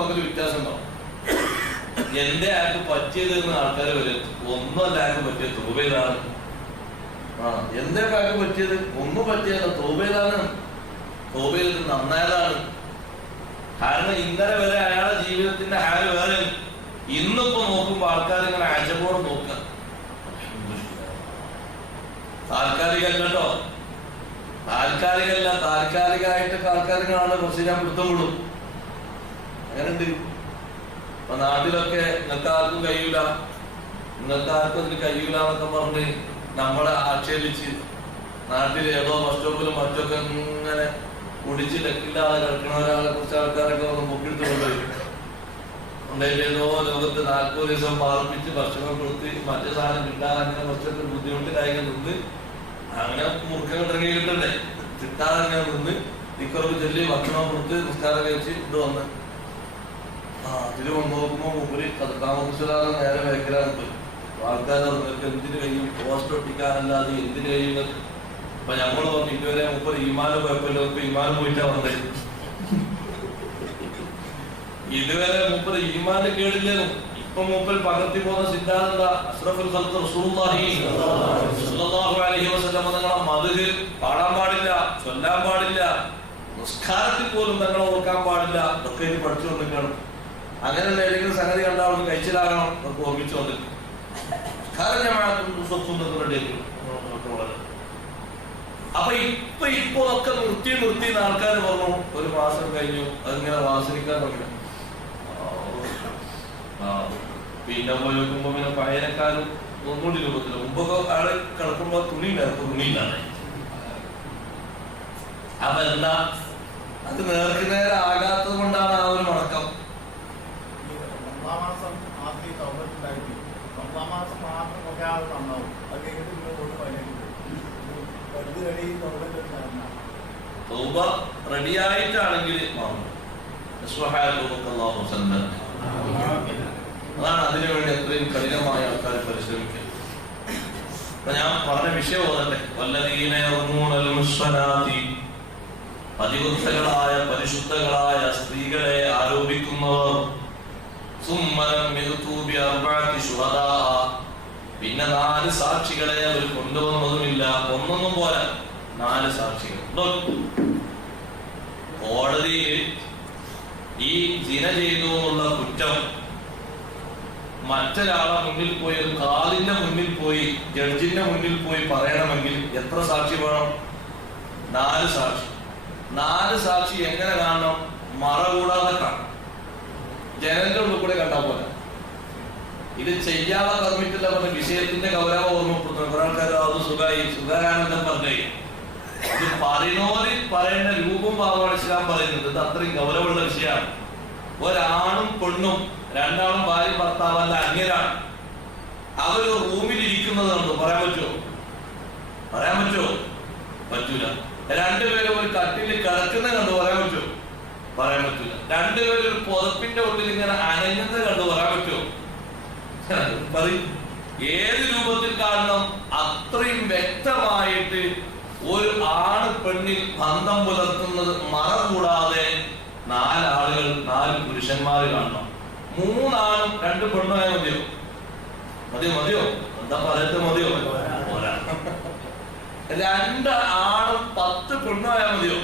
പകല് വ്യത്യാസം ഉണ്ടാവും. എന്റെ ആൾക്ക് പറ്റിയത് എന്ന് ആൾക്കാർ വരും. ഒന്നുമല്ല ആൾക്ക് പറ്റിയത്, തൗബയിലാണ്. എന്റെ ആൾക്ക് പറ്റിയത് ഒന്നും പറ്റിയല്ല, തൗബയിലാണ്. തൗബയിൽ നന്നായതാണ്. കാരണം ഇന്നലെ വരെ അയാളുടെ ജീവിതത്തിന്റെ ഹാല് വേറെ. ഇന്നിപ്പോ നോക്കുമ്പോ ആൾക്കാർ ഇങ്ങനെ അജബോടെ നോക്കുക. താൽക്കാലികല്ലോ, താൽക്കാലികല്ല, താൽക്കാലികമായിട്ടൊക്കെ ആൾക്കാരുകളാണ് കുറച്ച് ഞാൻ പിടുത്തം വിടും. അങ്ങനെയുണ്ട്. അപ്പൊ നാട്ടിലൊക്കെ നിങ്ങൾക്ക് ആർക്കും കഴിയൂല, നിങ്ങൾക്ക് ആർക്കും അതിന് കഴിയൂല എന്നൊക്കെ പറഞ്ഞ് നമ്മളെ ആക്ഷേപിച്ച് നാട്ടിൽ ഏതോ ബസ് സ്റ്റോപ്പിലും മറ്റൊക്കെ ഇങ്ങനെ കുടിച്ച് ലക്കില്ലാതെ കിടക്കുന്ന ഒരാളെ കുറിച്ച് ആൾക്കാരൊക്കെ ഒന്ന് മുക്കിട്ട് കൊണ്ടുപോയി ഉണ്ടായില്ലേതോ ലോകത്ത് 40 ദിവസം പാർപ്പിച്ച് ഭക്ഷണം കൊടുത്ത് മറ്റു സാധനം കിട്ടാൻ അങ്ങനെ കുറച്ചൊക്കെ ബുദ്ധിമുട്ടിലായി നിന്ന് അങ്ങനെ മുറുക്കം ഇറങ്ങി കിട്ടണ്ടേ, കിട്ടാതെ അങ്ങനെ നിന്ന് നിക്കറൊക്കെ ചൊല്ലി ഭക്ഷണം കൊടുത്ത് നിസ്കാരം കഴിച്ച് ഇത് വന്ന് അതില് വന്ന് നോക്കുമ്പോ മുമ്പിൽ താമസിച്ചാലും നേരെ വേക്കലാണ് പോയി. ആൾക്കാർ നിങ്ങൾക്ക് എന്തിനു കഴിയും, പോസ്റ്റ് ഒട്ടിക്കാനല്ലാതെ എന്തിനു കഴിയും. അപ്പൊ ഞമ്മള് പറഞ്ഞു ഇതുവരെ മുപ്പത് ഈമാന് കുഴപ്പമില്ല, ഇപ്പൊ ഈമാന് പോയിട്ടാ വന്നത്. ഇതുവരെ മുപ്പത് ഈമാന് കേടില്ലെന്നും ഇപ്പൊ മൂപ്പൽ പകർത്തി പോകുന്ന സിദ്ധാന്ത അഷ്റഫുൽ ഖൽഖ് റസൂലുള്ളാഹി സ്വല്ലല്ലാഹു അലൈഹി വസല്ലം തങ്ങളെ മദ്ഹ് പാടാൻ പാടില്ല, ചൊല്ലാൻ പാടില്ല, നിസ്കാരത്തിൽ പോലും തങ്ങളെ ഓർക്കാൻ പാടില്ല. ഇതൊക്കെ ഇത് പഠിച്ചുകൊണ്ടിരിക്കണം. അങ്ങനെയുള്ള ഏതെങ്കിലും സംഗതി കണ്ടാൽ കഴിച്ചിലാകണം നമുക്ക് ഓർമ്മിച്ചുകൊണ്ടിരിക്കും. അപ്പൊ ഇപ്പൊ ഒക്കെ നിർത്തി ആൾക്കാർ പറഞ്ഞു ഒരു മാസം കഴിഞ്ഞു അതിങ്ങനെ വാസനിക്കാൻ തുടങ്ങി. പിന്നെ പോയി നോക്കുമ്പോ പിന്നെ പഴയനക്കാരും ഒന്നുകൂടി രൂപത്തില്ല. മുമ്പൊക്കെ ആള് കിടക്കുമ്പോ തുണിയിലാണ്. അപ്പൊ എന്താ അത് നേർക്ക് നേരെ ആകാത്തത് കൊണ്ടാണ് ആ ഒരു മടക്കം. തൗബ റെഡിയായിട്ടാണെങ്കിൽ അതാണ് അതിനുവേണ്ടി അത്രയും കഠിനമായ ആൾക്കാർ പരിശ്രമിക്കുക. അപ്പൊ ഞാൻ പറഞ്ഞ വിഷയം ഓതട്ടെ. പതിവൃത്തകളായ പരിശുദ്ധകളായ സ്ത്രീകളെ ആരോപിക്കുന്നവർ പിന്നെ 4 സാക്ഷികളെ അവർ കൊണ്ടുവന്നതുമില്ല. ഒന്നൊന്നും പോരാ, 4 സാക്ഷികൾ. കോടതിയിൽ ഈ സിന ചെയ്തു എന്നുള്ള കുറ്റം മറ്റൊരാളെ മുന്നിൽ പോയി, ഒരു കാലിന്റെ മുന്നിൽ പോയി, ജഡ്ജിന്റെ മുന്നിൽ പോയി പറയണമെങ്കിൽ എത്ര സാക്ഷി വേണം? 4 സാക്ഷി. 4 സാക്ഷി എങ്ങനെ കാണണം? മറ കൂടാതെ കാണണം. ജനലിന്റെ ഉള്ളിൽ കൂടെ കണ്ടാൽ പോലെ. ഇത് ചെയ്യാതെ പെർമിറ്റില്ല പറഞ്ഞ വിഷയത്തിന്റെ ഗൗരവം ഓർമ്മപ്പെടുത്തുന്നു. കുറെ ആൾക്കാർ അത് സുഖാരാണെന്നും പറഞ്ഞു. ഇത് പറയുന്നോര് പറയേണ്ട രൂപം ഭാവമാണ് ഇസ്ലാം പറയുന്നത്. ഇത് അത്രയും ഗൗരവമുള്ള വിഷയമാണ്. ഒരാണും പെണ്ണും, രണ്ടാളും ഭാര്യ ഭർത്താവല്ല, അന്യരാണ്. അവര് റൂമിൽ ഇരിക്കുന്നത് കണ്ടു പറയാൻ പറ്റുമോ? പറയാൻ പറ്റുമോ? പറ്റൂല. 2 പേരും ഒരു കട്ടിൽ കിടക്കുന്നത് കണ്ടു പറയാൻ പറ്റുമോ? പറയാൻ പറ്റൂല. 2 പേരും ഒരു പുതപ്പിന്റെ ഉള്ളിൽ ഇങ്ങനെ അനങ്ങുന്നത് കണ്ടു പറയാൻ പറ്റുമോ? പറയും. ഏത് രൂപത്തിൽ കാണണം? അത്രയും വ്യക്തമായിട്ട് ഒരു ആണ് പെണ്ണിൽ ബന്ധം പുലർത്തുന്നത് മറ കൂടാതെ 4 ആളുകൾ, 4 പുരുഷന്മാര് കാണണം. 3 ആണും 2 പെണ്ണുമായ മതിയോ? മതിയോ? എന്താ പറയത്ത്? മതിയോ? പോരാ. 2 ആണും 10 പെണ്ണുമായ മതിയോ?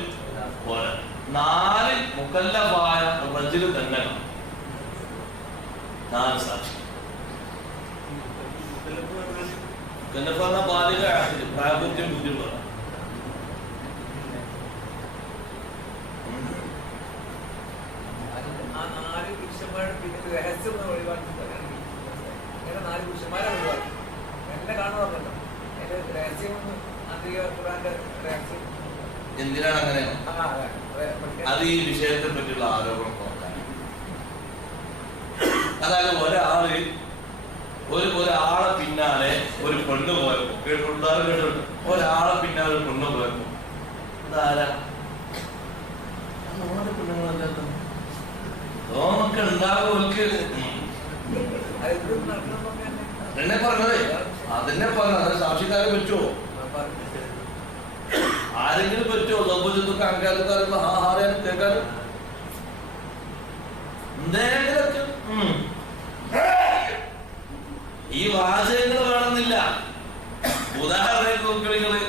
പോരാ. 4 മുക്കല്ലഫായ റജുല് തന്നെ കാണും. 4 സാക്ഷി. പ്രാബുദ്ധ്യം ബുദ്ധിമുട്ട. എന്തിനാണ് അങ്ങനെ? അത് ഈ വിഷയത്തെ പറ്റിയുള്ള ആരോപണം നോക്കാൻ. അതായത് ഒരാളെ പിന്നാലെ ഒരു പെണ്ണ് പോയപ്പോ കേട്ടിട്ടുണ്ട്. ഒരാളെ പിന്നാലെ ഒരു പെണ്ണ് പോയപ്പോ അതാരാ? പെണ്ണുങ്ങളല്ലാത്ത തോന്നൊക്കെ ഉണ്ടാകുമൊക്കെ. എന്നെ പറഞ്ഞതേ അതെന്നെ പറഞ്ഞ സാക്ഷിക്കാരെ പറ്റുമോ? ആരെങ്കിലും പറ്റുമോ? സംഭവിച്ചതൊക്കെ അങ്കാലക്കാരെന്ന് ആരെയാണ് കേൾക്കാനും? എന്തെങ്കിലൊക്കെ ഈ വാചകങ്ങൾ വേണമെന്നില്ല. ഉദാഹരണങ്ങള്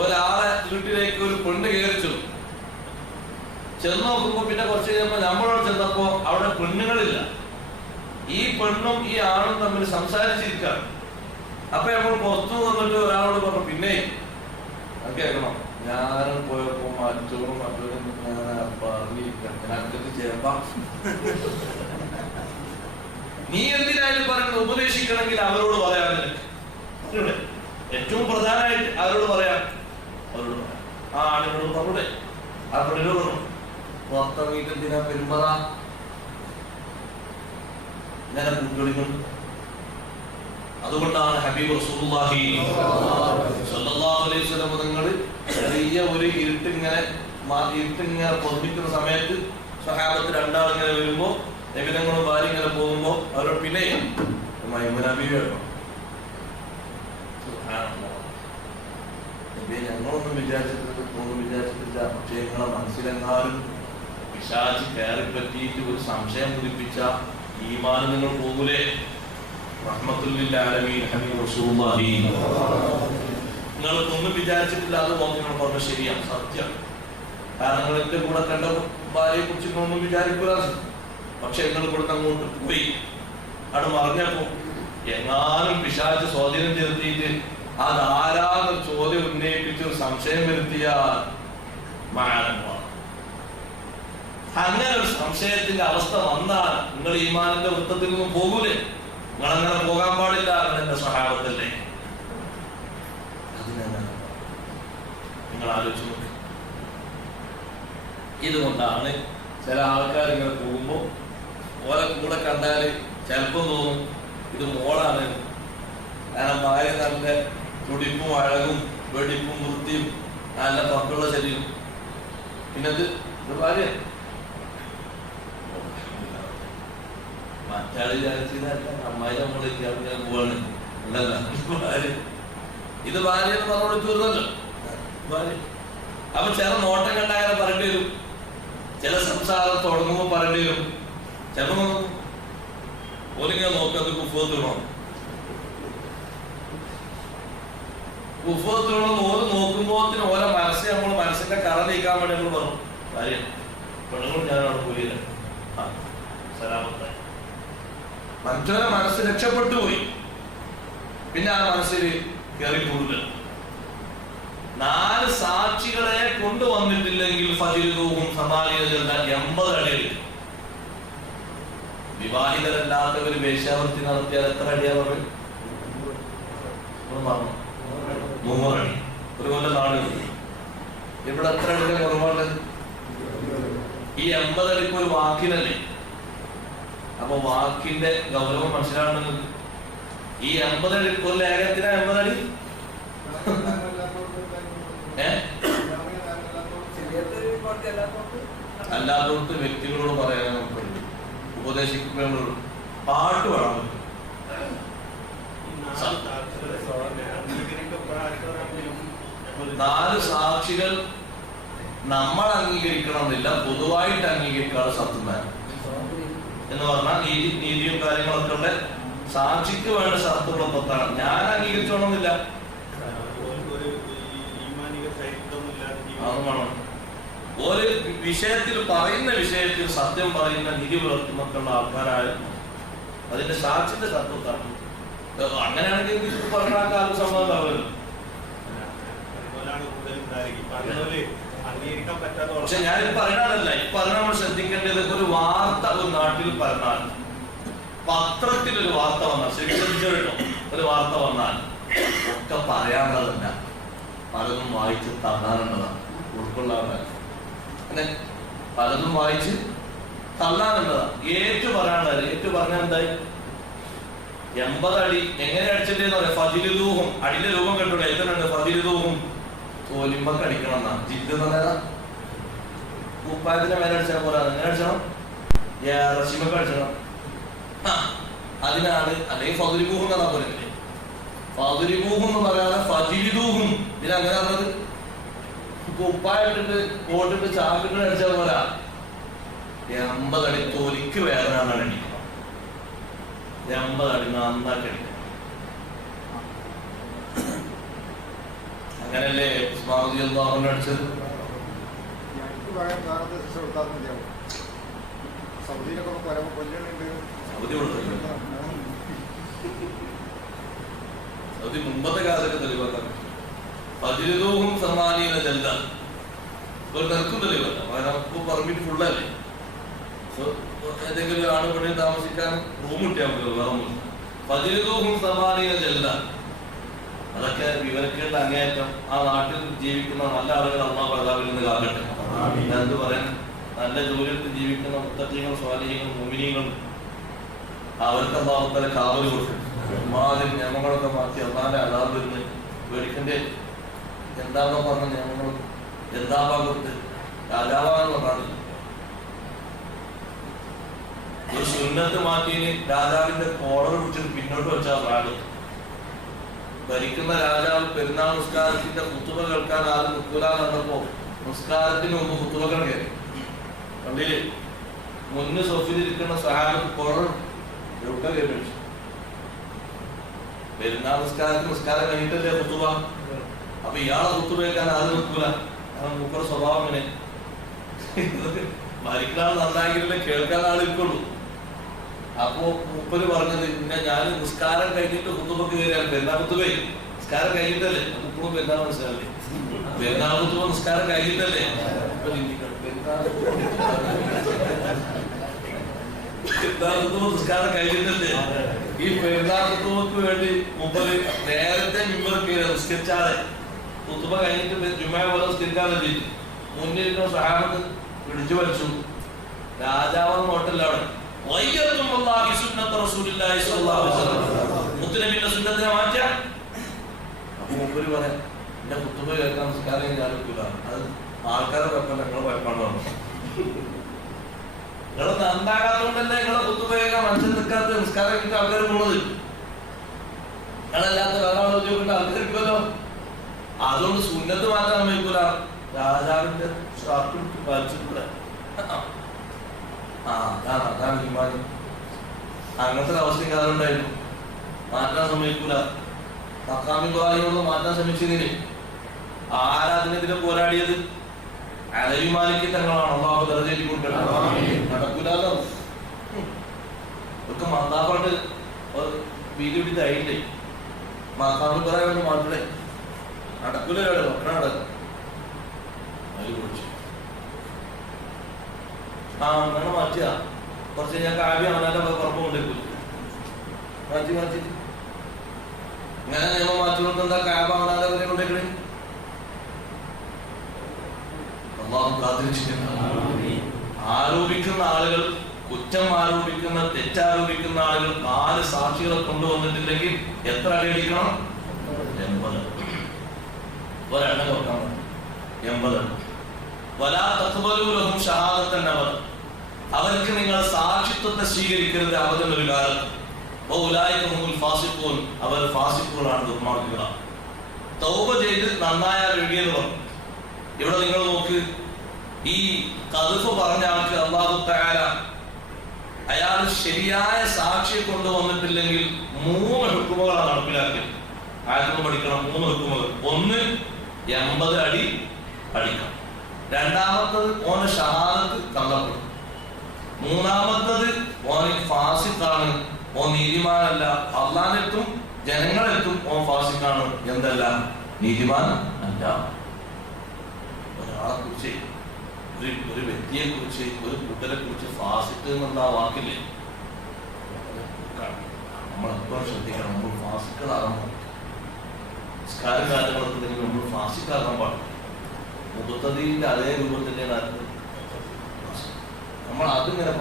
ഒരാളെ വീട്ടിലേക്ക് ഒരു പെണ്ണ് കയറിച്ചു ചെന്ന് നോക്കുമ്പോ പിന്നെ കുറച്ച് കഴിയുമ്പോ നമ്മളോട് ചെന്നപ്പോ അവിടെ പെണ്ണുങ്ങളില്ല. ഈ പെണ്ണും ഈ ആണും തമ്മിൽ സംസാരിച്ചിരിക്കുകയാണ്. അപ്പൊ നമ്മൾ പുറത്തു വന്നിട്ട് ഒരാളോട് പറഞ്ഞു, പിന്നെ കേൾക്കണം, ഞാനും പോയപ്പോ മറ്റോറും ചേർപ്പാ നീ എന്തിനായാലും പറയുന്നത് ഉപദേശിക്കണമെങ്കിൽ അവരോട് പറയാൻ നിനക്ക് ഏറ്റവും പ്രധാനമായിട്ട് അവരോട് പറയാം. അവരോട് പറയാം. ആ ആണിനോട് പറഞ്ഞൂടെ, ആ പെണ്ണിനോട് പറഞ്ഞു, പുറത്തിറങ്ങിയിട്ട് എന്തിനാ പെരുമ്പറ ഇങ്ങനെ കൂട്ടുകളിക്കുന്നു. അതുകൊണ്ടാണ് ഹബീബ് റസൂലുള്ളാഹി സ്വല്ലല്ലാഹു അലൈഹി വസല്ലം തങ്ങൾ ചെറിയ ഒരു ഇരുട്ടിങ്ങനെ പൊതിക്കുന്ന സമയത്ത് സ്വഹാബത്ത് രണ്ടാളിങ്ങനെ വരുമ്പോ നബിതങ്ങളും ഭാര്യ ഇങ്ങനെ പോകുമ്പോ അവരോട് പിന്നെ ഞങ്ങളൊന്നും വിചാരിച്ചിട്ടില്ല. പക്ഷേ നിങ്ങളെ മനസ്സിലെങ്ങാനും പിശാച് കയറി പറ്റിയിട്ട് ഒരു സംശയം ഉദിപ്പിച്ച ഈമാൻ നിങ്ങൾ പോകൂലേ? റഹ്മത്തുൽ ലിൽ ആലമീൻ ഹബീബ് റസൂലുള്ളാഹി നിങ്ങൾക്കൊന്നും വിചാരിച്ചിട്ടില്ല. അത് നിങ്ങൾ പറഞ്ഞ ശരിയാണ്, സത്യം. കാരണം നിങ്ങൾ എന്റെ കൂടെ കണ്ട ഭാര്യയെ കുറിച്ച് നിങ്ങളൊന്നും വിചാരിക്കൂല. പക്ഷെ നിങ്ങൾ ഇവിടുന്ന് അങ്ങോട്ട് പോയി അവിടെ മറിഞ്ഞപ്പോ എങ്ങാനും പിശാച് സ്വാധീനം ചെലുത്തിയിട്ട് അതാരാന്നൊരു ചോദ്യം ഉന്നയിപ്പിച്ച് സംശയം വരുത്തിയ അങ്ങനെ ഒരു സംശയത്തിന്റെ അവസ്ഥ വന്നാൽ നിങ്ങൾ ഈമാനിന്റെ വൃത്തത്തിൽ നിന്നും പോകൂലേ? നിങ്ങളങ്ങനെ പോകാൻ പാടില്ല. എന്റെ സ്വഭാവത്തല്ലേ? നിങ്ങൾ ആലോചിച്ചു നോക്കി. ഇതുകൊണ്ടാണ് ചില ആൾക്കാർ ഇങ്ങനെ പോകുമ്പോ ഓലെ കൂടെ കണ്ടാല് ചിലപ്പം തോന്നും ഇത് മോളാണ്. കാരണം ഭാര്യ നല്ല തുടിപ്പും അഴകും വെടിപ്പും വൃത്തിയും നല്ല പക്കുള്ള ശരീരം. പിന്നത് ഇത് ഭാര്യ മറ്റാള് വിചാരിച്ചതല്ല, അമ്മായി നമ്മളെ പോവാണ് ഉണ്ടല്ല ഭാര്യ. ഇത് ഭാര്യ എന്ന് പറഞ്ഞോട് തീർന്നല്ലോ ഭാര്യ. അപ്പൊ ചില നോട്ടം കണ്ടായാലും പറയേണ്ടി വരും, ചില സംസാരം തുടങ്ങുമ്പോ പറയേണ്ടി വരും. ചിലപ്പോ ഓലിങ്ങനെ നോക്കുന്നത് കുഫത്തിനോ ഓര് നോക്കുമ്പോത്തിന് ഓരോ മനസ്സ് നമ്മൾ മനസ്സിന്റെ കറ നീക്കാൻ വേണ്ടി നമ്മൾ പറഞ്ഞു ഭാര്യ പെണ്ണുങ്ങൾ ഞാനവിടെ പോയില്ല. സലാമത്തായി മറ്റൊരു മനസ്സ് രക്ഷപ്പെട്ടു പോയി. പിന്നെ ആ മനസ്സിൽ കയറിപ്പോയില്ല. 4 സാക്ഷികളെ കൊണ്ടുവന്നിട്ടില്ലെങ്കിൽ ഫജിലുഹും സമാലിയ 80 അടി. വിവാഹിതരല്ലാത്തവർ വേശ്യാവൃത്തി നടത്തിയാൽ എത്ര അടിയാ പറയും? 100 അടി. ഒരു കൊല്ലം നാട് ഇവിടെ എത്ര അടിക്കാൻ കുറവാണ്? ഈ 80 അടിക്ക് ഒരു വാക്കിനല്ലേ? അപ്പൊ വാക്കിന്റെ ഗൗരവം മനസ്സിലാണെങ്കിൽ ഈ 80 അടി ഒരു ലേഖനത്തിനാ 80 അടി. അല്ലാത്തവർക്ക് വ്യക്തികളോട് പറയാൻ നമുക്ക് ഉപദേശിക്കുമ്പോഴുള്ളൂ. പാട്ട് പാടാൻ പറ്റും. 4 സാക്ഷികൾ നമ്മൾ അംഗീകരിക്കണമെന്നില്ല, പൊതുവായിട്ട് അംഗീകരിക്കാനുള്ള സത്യം എന്ന് പറഞ്ഞാൽ നീതിയും കാര്യങ്ങളൊക്കെ ഉള്ള സാക്ഷിക്ക് വേണ്ട ശർത്തുകളൊക്കെ ഞാൻ അംഗീകരിച്ചോണമെന്നില്ല. ഒരു വിഷയത്തിൽ പറയുന്ന വിഷയത്തിൽ സത്യം പറയുന്ന നീതി പുലർത്തുന്നൊക്കെയുള്ള ആൾക്കാരായിരുന്നു അതിന്റെ സാക്ഷിന്റെ തത്വത്താണ്. അങ്ങനെയാണെങ്കിൽ പറഞ്ഞാൽ ആർക്കും സമ്മതമാവില്ലല്ലോ. പക്ഷെ ഞാനിത് പറയണതല്ല, ഇപ്പൊ അതിനെ നമ്മൾ ശ്രദ്ധിക്കേണ്ടത് ഒരു വാർത്ത ഒരു നാട്ടിൽ പറഞ്ഞാൽ, പത്രത്തിൽ ഒരു വാർത്ത വന്നാൽ, ശ്രദ്ധിച്ചോ ഒരു വാർത്ത വന്നാൽ ഒക്കെ പറയാനുള്ളതല്ല, പലതും വായിച്ച് തള്ളാനുള്ളതാണ്, ഉൾക്കൊള്ളാനുള്ളതാണ്. അങ്ങനെ പലതും വായിച്ച് തള്ളാനുള്ളതാണ്. ഏറ്റു പറയാനുള്ളത്. ഏറ്റു പറഞ്ഞാൽ എന്തായി? 80 അടി എങ്ങനെ അടിച്ചിട്ടേന്ന് പറയാം. ഫജിലുഹും അടിന്റെ രൂപം കണ്ടൂടെ? എത്രയുണ്ട്? ഫജിലുഹും തോലിമ്പക്ക് അടിക്കണം എന്നാണ്. ജിദ്ദ് എന്ന് പറഞ്ഞാൽ കുപ്പായത്തിന്റെ മേലെ അടിച്ചാൽ പോലെ എങ്ങനെ അടിച്ചണം? റശിമക്ക് അടിച്ചണം. അതിനാണ്. അല്ലെങ്കിൽ ഫതുലിബൂഹും എന്നാ പോലെ. ഫതുലിബൂഹും എന്ന് പറയാതെ ഫജിലുഹും. ഇതിനങ്ങനെ പറഞ്ഞത് കുപ്പായിട്ടിട്ട് കോട്ടിട്ട് ചാക്കിട്ട് അടിച്ചാൽ പോലെ 80 അടി തൊലിക്ക് വേദന അടിക്കണം. 80 അടി നന്നാക്കി അടിക്കണം. അങ്ങനല്ലേ ഉസ്മാൻ റളിയല്ലാഹു അടിച്ചത്. സൗദി മുമ്പത്തെ കാലത്തൊക്കെ തെളിവാക്കാൻ പതിരുതവും സമാനീന ജല്ല ഒരു നിൽക്കും തെളിവല്ല. നമുക്ക് പെർമിറ്റ് ഫുള്ളല്ലേ. ഏതെങ്കിലും ആണ് ഇവിടെ താമസിക്കാൻ റൂം കിട്ടിയാൽ മതി. വേറൊന്നും പതിരുതവും സമാനീന ജല്ല. അതൊക്കെ വിവരക്കേണ്ട അങ്ങേയറ്റം ആ നാട്ടിൽ ജീവിക്കുന്ന നല്ല ആളുകൾ അല്ലാഹു അദാബിൽ നിന്ന് കാക്കട്ടെ. എന്ത് പറയാൻ, നല്ല ജോലിയെടുത്ത് ജീവിക്കുന്ന മുത്തഖീങ്ങളും സ്വാലിഹീങ്ങളും മുഅ്മിനീങ്ങളും അവർക്ക് അല്ലാഹു തആല കാവൽ കൊടുക്കും. മാതിരി നിയമങ്ങളൊക്കെ മാറ്റി അല്ലാഹുവിന്റെ അദാബിൽ നിന്ന് പേടിക്കണ്ടേ. എന്താണോ പറഞ്ഞ നിയമങ്ങൾ എന്താവാ കൊടുത്ത് രാജാവാന്ന് പറഞ്ഞാൽ ഒരു സുന്നത്ത് മാറ്റിന് രാജാവിന്റെ കോളർ പിടിച്ചിട്ട് പിന്നോട്ട് വെച്ചാൽ പ്രാട് ഭരിക്കുന്ന രാജാവ് പെരുന്നാൾ നിസ്കാരത്തിന്റെ കുത്തുബ കേൾക്കാൻ ആരും നിൽക്കൂലെന്ന് പറഞ്ഞപ്പോ നിസ്കാരത്തിന് മുമ്പ് കുത്തുബകൾ കയറി. കണ്ടില്ലേ, മുന്ന് സൊഫിലിരിക്കുന്ന സഹാബത്ത് കോളർ എവിടെ കയറി വെച്ചു. പെരുന്നാൾ നിസ്കാരം കഴിഞ്ഞിട്ടല്ലേ കുത്തുബ. അപ്പൊ ഇയാളെ കുത്തുബ കേൾക്കാൻ ആരും നിൽക്കൂല. കാരണം മൂപ്പറ സ്വഭാവം ഇങ്ങനെ ഭരിക്കാൻ നന്നായെങ്കിലല്ലേ കേൾക്കാൻ ആളിരിക്കുള്ളൂ. അപ്പോ മൂപ്പര് പറഞ്ഞത് പിന്നെ ഞാൻ നിസ്കാരം കഴിഞ്ഞിട്ട് കുത്തുബക്ക് കയറിയാണ്. പെരുന്നാൾ കുത്തുബേ നിസ്കാരം കഴിഞ്ഞിട്ടല്ലേ. മുപ്പറും പെരുന്നാൾ മനസ്സിലല്ലേ. പെരുന്നാൾ കുത്തുബ നിസ്കാരം കഴിഞ്ഞിട്ടല്ലേ. നിസ്കാരം കഴിഞ്ഞിട്ടല്ലേ. ഈ പെരുന്നാൾ കുത്തുബക്ക് വേണ്ടി മുമ്പ് നേരത്തെ മിമ്പർ നിസ്കരിച്ചാതെ കുത്തുബ കഴിഞ്ഞിട്ട് ജുമാ പോലെ നിസ്കരിക്കാതെ മുന്നിലിരിക്കുന്ന സഹാബത്ത് പിടിച്ചു വലിച്ചു. രാജാവെന്ന് നോട്ടല്ല അവിടെ മുത്തുനബിയുടെ സുന്നത്തിനെ മാറ്റാം. അപ്പൊ മുമ്പ് പറയാം എന്റെ കുത്തുബ കേൾക്കാൻ നിസ്കാരം ഞാൻ എടുക്കൂല. അത് ആൾക്കാരെ കുഴപ്പമില്ല, നിങ്ങളെ കുഴപ്പമാണ്. നിങ്ങള് നന്നാകാത്തോണ്ടല്ലേ നിങ്ങളെ കുത്തുബ കേൾക്കാൻ മനുഷ്യൻ നിൽക്കാത്ത നിസ്കാരം കിട്ടിയ ആൾക്കാരുള്ളത്. നിങ്ങളല്ലാത്ത വേറെ ആലോചിക്കേണ്ട ആൾക്കാർ ഇരിക്കുമല്ലോ. അതുകൊണ്ട് സുന്നത്ത് മാറ്റാൻ സമ്മതിക്കൂല. രാജാവിന്റെ ഷാപ്പിട്ട് വലിച്ചിട്ടില്ല. അതാണ് ഈമാൻ. അങ്ങനത്തെ അവസ്ഥയും കാലമുണ്ടായിരുന്നു. മാറ്റാൻ സമ്മതിക്കൂല. മഖാമിൻ ഖാലിയോട് മാറ്റാൻ ശ്രമിച്ചതിന് ആരാധനെതിരെ പോരാടിയത് അലവി മാലിക് തങ്ങളാണ്. അല്ലാഹു ദർജയിൽ കൊടുക്കണം. നടക്കൂലല്ലോ. ഒക്കെ മന്ദാപ്പാട്ട് വീതി പിടിച്ചായില്ലേ. മഖാമിൻ ഖാലിയോട് മാറ്റണേ നടക്കൂലോ. മക്കളെ നടക്കും. അതിൽ കുറിച്ച് അങ്ങനെ മാറ്റുക. കുറച്ച് ഞാൻ കാവ്യ അവനാന്റെ പുറപ്പ് കൊണ്ടേക്കൂല. മാറ്റി ഇങ്ങനെ നിയമം മാറ്റുകൊണ്ട് എന്താ കാവ്യ അവനാന്റെ അവരെ കൊണ്ടേക്കണേ. അല്ലാഹു കാത്തിരിച്ചിട്ടുണ്ട്. ആരോപിക്കുന്ന ആളുകൾ, കുറ്റം ആരോപിക്കുന്ന, തെറ്റാരോപിക്കുന്ന ആളുകൾ 4 സാക്ഷികളെ കൊണ്ടുവന്നിട്ടില്ലെങ്കിൽ എത്ര അടി അടിക്കണം? 80. ഒരെണ്ണം നോക്കാൻ 80. വലാ തഖ്ബലൂ ലഹും ഷഹാദത്തൻ അബദ. അവർക്ക് നിങ്ങൾ സാക്ഷിത്വത്തെ സ്വീകരിക്കരുത് അബദൻ ഒരു കാലത്ത്. വഉലൈക ഹുമുൽ ഫാസിഖൂൻ. അവർ ഫാസിഖുകളാണ്, ദുർമാർഗ്ഗികളാണ്. തൗബ ചെയ്ത് നന്നായാൽ ഒഴിയെന്ന് പറഞ്ഞു. ഇവിടെ നിങ്ങൾ നോക്ക്, ഈ ഖദ്ഫ് പറഞ്ഞ ആൾക്ക് അല്ലാഹു തആല അയാൾ ശരിയായ സാക്ഷിയെ കൊണ്ടുവന്നിട്ടില്ലെങ്കിൽ 3 ഹുക്മുകളാണ് നടപ്പിലാക്കിയത്. ആദ്യം പഠിക്കണം 3 ഹുക്മുകൾ. 1 80 അടി അടിക്കണം. രണ്ടാമത്തത് ഓന് ഷഹാദത്ത് തള്ളപ്പെടും. മൂന്നാമത്തത് ഓന് ഫാസിഖാണ്, ഓൻ നീതിമാനല്ല. അള്ളാഹിനെത്തും ജനങ്ങളെത്തും ഓൻ ഫാസിഖാണ്. എന്തല്ല? നീതിമാൻ അല്ല. ഒരാളെ കുറിച്ച്, ഒരു വ്യക്തിയെ കുറിച്ച്, ഒരു കൂട്ടരെ കുറിച്ച് ഫാസിഖ് എന്നുള്ള വാക്കില്ലേ, നമ്മളെപ്പോഴും ശ്രദ്ധിക്കണം. നമ്മൾ ഫാസിഖാകാൻ പാടില്ല. സംസ്കാരകാലഘട്ടത്തിൽ നമ്മൾ ഫാസിഖാകാൻ പാടില്ല. മുഖത്തതിന്റെ അതേ രൂപത്തിൽ നമ്മൾ അതിങ്ങനെ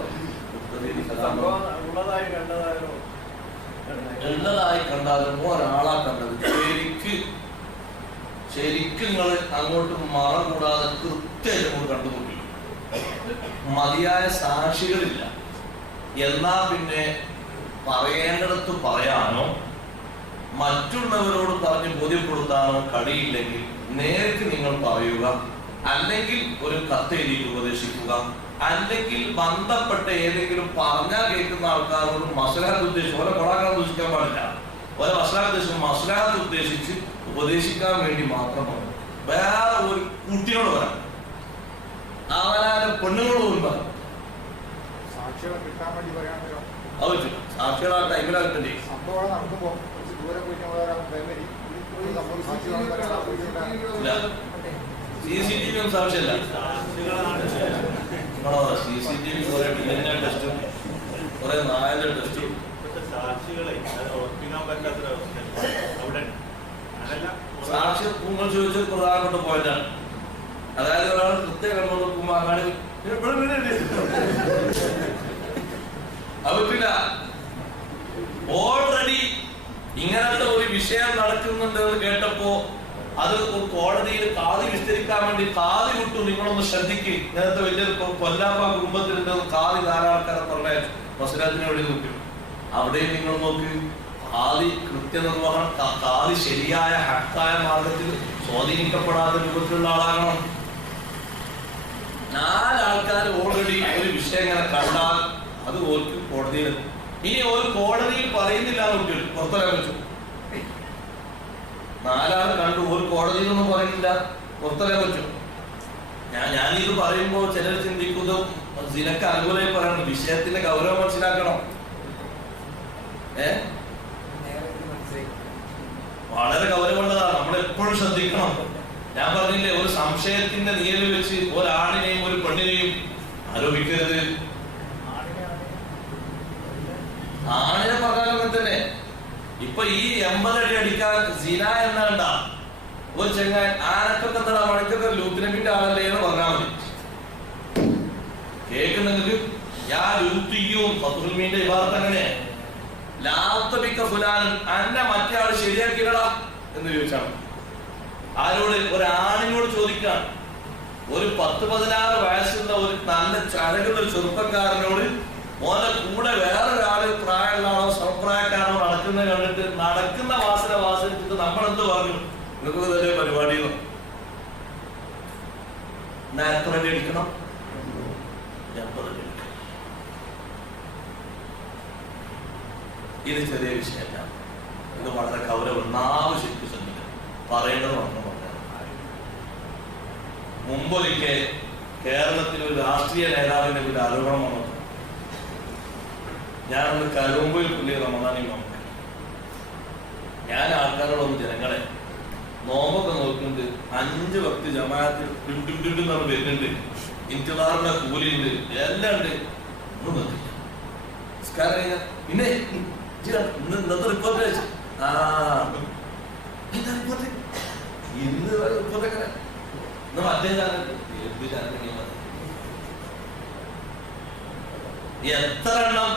ഉള്ളതായി കണ്ടാലും ഒരാളാ കണ്ടത് ശരിക്കും നിങ്ങൾ അങ്ങോട്ട് മറ കൂടാതെ കൃത്യമായിട്ട് നമ്മൾ കണ്ടുമുട്ടില്ല. മതിയായ സാക്ഷികളില്ല. എന്നാ പിന്നെ പറയേണ്ടിടത്ത് പറയാനോ മറ്റുള്ളവരോട് പറഞ്ഞ് ബോധ്യപ്പെടുത്താനോ കഴിയില്ലെങ്കിൽ നേരിട്ട് നിങ്ങൾ പറയുക, അല്ലെങ്കിൽ ഒരു കത്ത് എഴുതിയിട്ട് ഉപദേശിക്കുക, അല്ലെങ്കിൽ ബന്ധപ്പെട്ട ഏതെങ്കിലും പറഞ്ഞാൽ കേൾക്കുന്ന ആൾക്കാരോട് മസ്ലഹത്ത് ഉദ്ദേശിച്ച് ഓരോ കൊളാക്കാൻ ഉദ്ദേശിക്കാൻ പാടില്ല. ഓരോ മസ്ലഹത്ത് ഉദ്ദേശിച്ച് ഉപദേശിക്കാൻ വേണ്ടി മാത്രമാണ്. വേറെ ഒരു കുട്ടിയോട് പറയാം, അവനാന്റെ പെണ്ണുങ്ങളോട് പോലും പറയാം. അത് പറ്റില്ല. സാക്ഷികൾ ആ ടൈമിലാകണ്ടേ? CCTV ഒന്നും സാക്ഷിയല്ല. CCTV കുറെ ഡിഎൻഎ ടെസ്റ്റും കുറെ നായന്റെ ടെസ്റ്റും സാക്ഷി നിങ്ങൾ ചോദിച്ച പ്രധാനപ്പെട്ട പോയിന്റാണ്. അതായത് ഒരാൾ കൃത്യം കണ്ടു നോക്കുമ്പോ അങ്ങനെ പറ്റില്ല. ഓൾറെഡി ഇങ്ങനത്തെ ഒരു വിഷയം നടക്കുന്നുണ്ട് എന്ന് കേട്ടപ്പോ അത് കോടതിയിൽ കാതി വിസ്തരിക്കാൻ വേണ്ടി കാതി വിട്ടു. നിങ്ങളൊന്ന് ശ്രദ്ധിക്കും, ഇങ്ങനത്തെ വലിയൊരു കൊല്ലാപ്പ കുടുംബത്തിലുണ്ട് കാതി ധാരാൾക്കാരെ പറഞ്ഞ മസ്ലഹത്തിന് വേണ്ടി നോക്കും. അവിടെയും നിങ്ങൾ നോക്ക്, കാതി കൃത്യനിർവഹണം, കാതി ശരിയായ ഹക്കായ മാർഗത്തിൽ സ്വാധീനിക്കപ്പെടാത്ത രൂപത്തിലുള്ള ആളാകണം. 4 ആൾക്കാർ ഓൾറെഡി ഒരു വിഷയം ഇങ്ങനെ കണ്ടാൽ അത് ഓർക്ക് കോടതിയിൽ, ഇനി ഒരു കോടതിയിൽ പറയുന്നില്ല എന്ന് പുറത്തറിയാൻ പറ്റും. 4 ആൾ കണ്ടു, ഒരു കോടതിയിലൊന്നും പറയുന്നില്ല, പുറത്തറിയാൻ പറ്റും. ഞാനിത് പറയുമ്പോൾ ചിലർ ചിന്തിക്കുന്നത് ജിനക്ക് അനുകൂലമായി പറയണം. വിഷയത്തിന്റെ ഗൗരവം മനസ്സിലാക്കണം. വളരെ ഗൗരവമുള്ളതാണ്, നമ്മൾ എപ്പോഴും ശ്രദ്ധിക്കണം. ഞാൻ പറഞ്ഞില്ലേ, ഒരു സംശയത്തിന്റെ നിഴല് വെച്ച് ഒരാണിനെയും ഒരു പെണ്ണിനെയും ആരോപിക്കരുത്. ആണിനെ പറഞ്ഞാലും തന്നെ ഇപ്പൊ ഈ 80 അടി അടിക്കാൻ സിന എന്നാണ്ട ഒരു ചെങ്ങാൻ ആനക്കൊക്കെ എന്താ മണിക്കൊക്കെ ലൂത്തിനബിന്റെ ആളല്ലേ എന്ന് പറഞ്ഞാൽ മതി. കേൾക്കുന്നെങ്കിൽ ഞാൻ ലൂത്തിയും ഫത്തുൽമീന്റെ ഇബാറത്ത് അങ്ങനെ ലാത്തബിക്ക ഫുലാൻ അന്നെ മറ്റേ ആള് ശരിയാക്കിയില്ലടാ എന്ന് ചോദിച്ചാൽ ആരോട്? ഒരാണിനോട് ചോദിക്കാൻ. ഒരു 10-16 വയസ്സുള്ള ഒരു നല്ല ചഴകുന്ന ഒരു ചെറുപ്പക്കാരനോട് മോനെ കൂടെ വേറൊരാള് പ്രായമുള്ള ആളോ സമപ്രായക്കാരനോ നടക്കുന്നത് കണ്ടിട്ട് നടക്കുന്ന വാസനിച്ചിട്ട് നമ്മളെന്ത് പറഞ്ഞു? നിങ്ങൾക്ക് തന്നെ പരിപാടി എത്ര അടി അടിക്കണം? 80 അടി അടിക്കണം. ഇത് ചെറിയ വിഷയമല്ല, ഇത് വളരെ ഗൗരവം. ശരിക്കും ശ്രദ്ധിക്കണം, പറയേണ്ടത് മാത്രം പറഞ്ഞാൽ. മുമ്പൊരിക്കെ കേരളത്തിൽ ഒരു രാഷ്ട്രീയ നേതാവിന്റെ ഒരു ആരോപണം വന്നു. ഞാനൊന്ന് കരുമ്പിൽ പുള്ളി റമദാനി നോക്കി. ഞാൻ ആൾക്കാരോടൊന്ന് ജനങ്ങളെ നോമ്പൊക്കെ നോക്കുന്നുണ്ട്, 5 വക്ത് ജമാഅത്തിൽ പിന്തുണ്ടെന്നാണ് വരുന്നുണ്ട്, ഇന്തിദാറിന്റെ കൂലിയുണ്ട്, എല്ലാം ഉണ്ട്. ഒന്നും നോക്കില്ല. നിസ്കാരം കഴിഞ്ഞാൽ പിന്നെ ഇന്നത്തെ റിപ്പോർട്ട് വെച്ചു. എന്താ റിപ്പോർട്ട്? ഇന്ന് റിപ്പോർട്ട് ഇന്ന് മറ്റേ എത്ര എണ്ണം?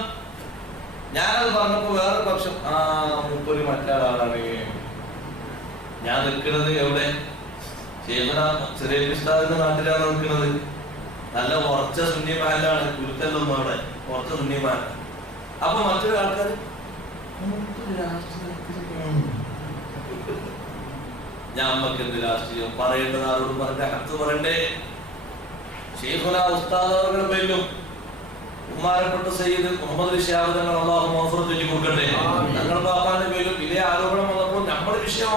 ഞാനത് പറഞ്ഞപ്പോ വേറൊരു പക്ഷം മുപ്പൊരു മറ്റാളാണ്. ഞാൻ നിൽക്കുന്നത് എവിടെ? ചെറിയ ഉസ്താദിന്റെ നാട്ടിലാണ് നിൽക്കുന്നത്. നല്ല ഉറച്ച സുന്നിമാലാണ്, കുരുത്തല്ലൊന്നും അവിടെ ഉറച്ച സുന്നിമാൻ. അപ്പൊ മറ്റൊരു ആൾക്കാർ ഞമ്മക്ക് എന്ത് രാഷ്ട്രീയം? പറയേണ്ടത് ആരോട് പറഞ്ഞ ഹത്ത് പറയണ്ടേ? ശൈഖുനാ ഉസ്താദ് അവരുടെ പേരിലും ബഹുമാനപ്പെട്ട സയ്യിദ് മുഹമ്മദ് റിഷാദ് തങ്ങൾ അല്ലാഹു മഗ്ഫിറത്ത് ചെയ്തു കൊടുക്കട്ടെ, ഞങ്ങൾ ബാപ്പാന്റെ പേരിലും ഇതേ ആരോപണം വന്നപ്പോൾ നമ്മളെ വിഷയം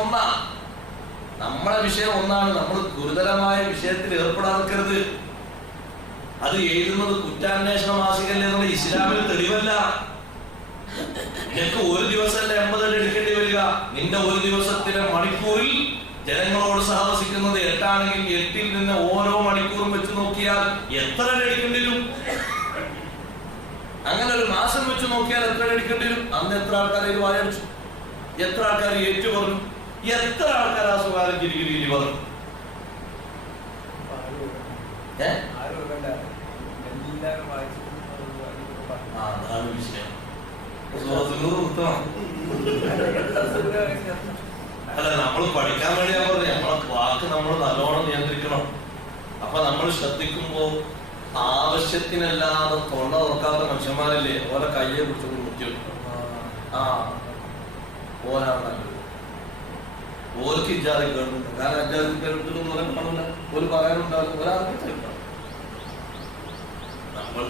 ഒന്നാണ്. നമ്മൾ ഗുരുതരമായ വിഷയത്തിൽ ഏർപ്പെടാതിരിക്കരുത്. അത് എഴുതുന്നത് കുറ്റാന്വേഷണ മാസികല്ലേ എന്നുള്ള ഇസ്ലാമിൽ തെളിവല്ല. നിനക്ക് ഒരു ദിവസമല്ല 80 അടി എടുക്കേണ്ടി വരിക. നിന്റെ ഒരു ദിവസത്തിലെ മണിക്കൂറിൽ ജനങ്ങളോട് സഹവസിക്കുന്നത് 8 ആണെങ്കിൽ 8-ൽ നിന്ന് ഓരോ മണിക്കൂറും വെച്ച് നോക്കിയാൽ എത്ര അടി എടുക്കേണ്ടി വരും? അങ്ങനെ ഒരു മാസം വെച്ച് നോക്കിയാൽ എത്ര അടി എടുക്കേണ്ടി വരും? അന്ന് എത്ര ആൾക്കാരെ ഇത് വായടിച്ചു? എത്ര ആൾക്കാർ ഏറ്റു പറഞ്ഞു? എത്ര ആൾക്കാർ ആ സ്വകാര്യം ചിരികിരി പറഞ്ഞു? അതാണ് വിഷയം. അല്ല, നമ്മൾ പഠിക്കാൻ വേണ്ടിയാ പറഞ്ഞത്. നമ്മളെ വാക്ക് നമ്മൾ നല്ലോണം നിയന്ത്രിക്കണം. അപ്പൊ നമ്മൾ ശ്രദ്ധിക്കുമ്പോ ആവശ്യത്തിനല്ലാതെ തൊണ്ട തുറക്കാത്ത മനുഷ്യന്മാരല്ലേ, ഓരോ കയ്യെ പിടിച്ചൊക്കെ മുറ്റിയെടുക്കും. ഓരാണ് നല്ലത്. ഓർക്ക് ഇജാതി കേൾക്കുന്നുണ്ട്. കാരണം അജാതി കേൾക്കുന്ന കാണില്ല, ഒരു പറയാനുണ്ടാകും, ഒരാൾക്ക് കേൾക്കാം. നമ്മൾ